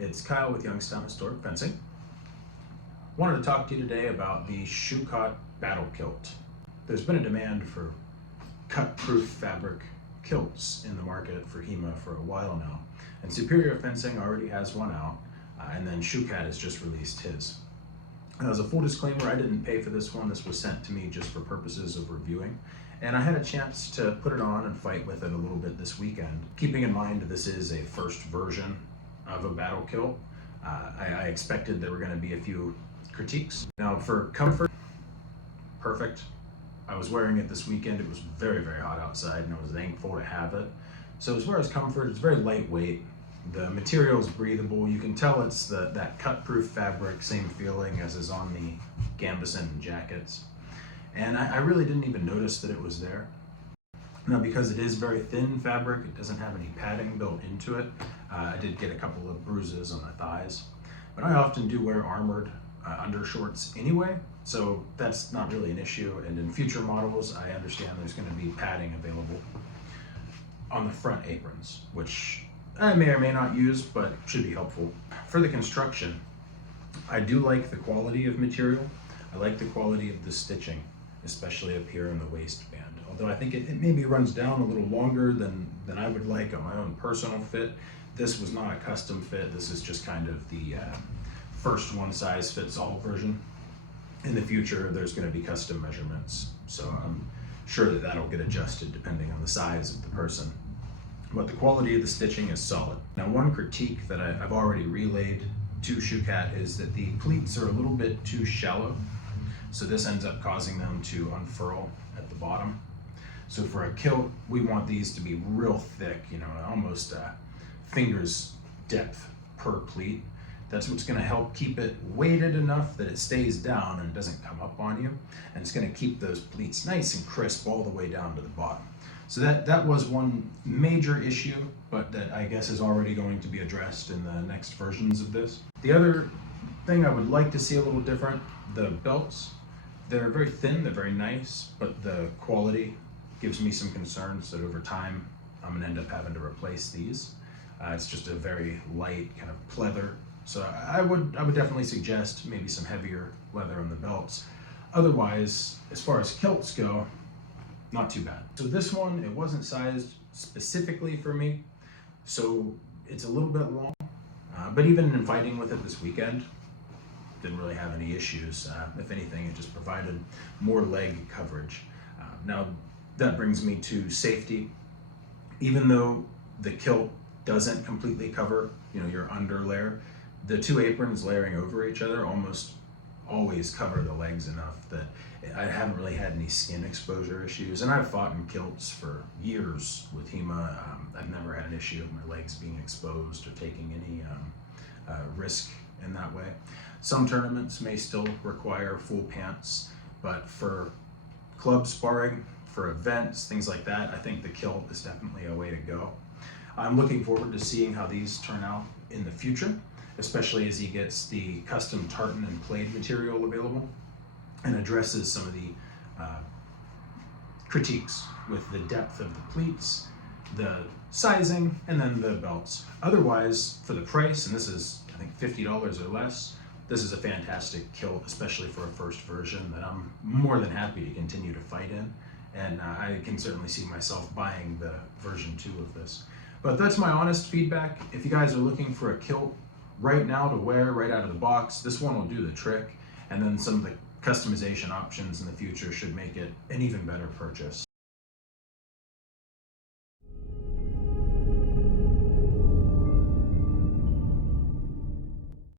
It's Kyle with Youngstown Historic Fencing. Wanted to talk to you today about the Shoukat battle kilt. There's been a demand for cut-proof fabric kilts in the market for HEMA for a while now, and Superior Fencing already has one out, and then Shoukat has just released his. As a full disclaimer, I didn't pay for this one. This was sent to me just for purposes of reviewing, and I had a chance to put it on and fight with it a little bit this weekend. Keeping in mind this is a first version of a battle kilt, I expected there were going to be a few critiques. Now for comfort, perfect. I was wearing it this weekend. It was very, very hot outside and I was thankful to have it. So as far as comfort, it's very lightweight. The material is breathable. You can tell it's that cut-proof fabric, same feeling as is on the gambeson jackets. And I really didn't even notice that it was there. Now, because it is very thin fabric, it doesn't have any padding built into it. I did get a couple of bruises on the thighs, but I often do wear armored undershorts anyway, so that's not really an issue. And in future models, I understand there's going to be padding available on the front aprons, which I may or may not use, but should be helpful. For the construction, I do like the quality of material. I like the quality of the stitching, especially up here in the waistband. Although I think it maybe runs down a little longer than I would like on my own personal fit. This was not a custom fit. This is just kind of the first one-size-fits-all version. In the future, there's going to be custom measurements, so I'm sure that that'll get adjusted depending on the size of the person. But the quality of the stitching is solid. Now, one critique that I've already relayed to Shoukat is that the pleats are a little bit too shallow, so this ends up causing them to unfurl at the bottom. So for a kilt, we want these to be real thick, almost fingers depth per pleat. That's what's going to help keep it weighted enough that it stays down and doesn't come up on you. And it's going to keep those pleats nice and crisp all the way down to the bottom. So that was one major issue, but that I guess is already going to be addressed in the next versions of this. The other thing I would like to see a little different, the belts. They're very thin, they're very nice, but the quality gives me some concerns that over time I'm going to end up having to replace these. It's just a very light kind of pleather. So I would definitely suggest maybe some heavier leather on the belts. Otherwise, as far as kilts go, not too bad. So this one, it wasn't sized specifically for me, so it's a little bit long, but even in fighting with it this weekend, didn't really have any issues. If anything, it just provided more leg coverage. Now, that brings me to safety. Even though the kilt doesn't completely cover, your underlayer, the two aprons layering over each other almost always cover the legs enough that I haven't really had any skin exposure issues. And I've fought in kilts for years with HEMA. I've never had an issue of my legs being exposed or taking any risk in that way. Some tournaments may still require full pants, but for club sparring, for events, things like that, I think the kilt is definitely a way to go. I'm looking forward to seeing how these turn out in the future, especially as he gets the custom tartan and plaid material available and addresses some of the critiques with the depth of the pleats, the sizing, and then the belts. Otherwise, for the price, and this is I think $50 or less, this is a fantastic kilt, especially for a first version that I'm more than happy to continue to fight in. And I can certainly see myself buying the version 2 of this. But that's my honest feedback. If you guys are looking for a kilt right now to wear right out of the box, this one will do the trick. And then some of the customization options in the future should make it an even better purchase.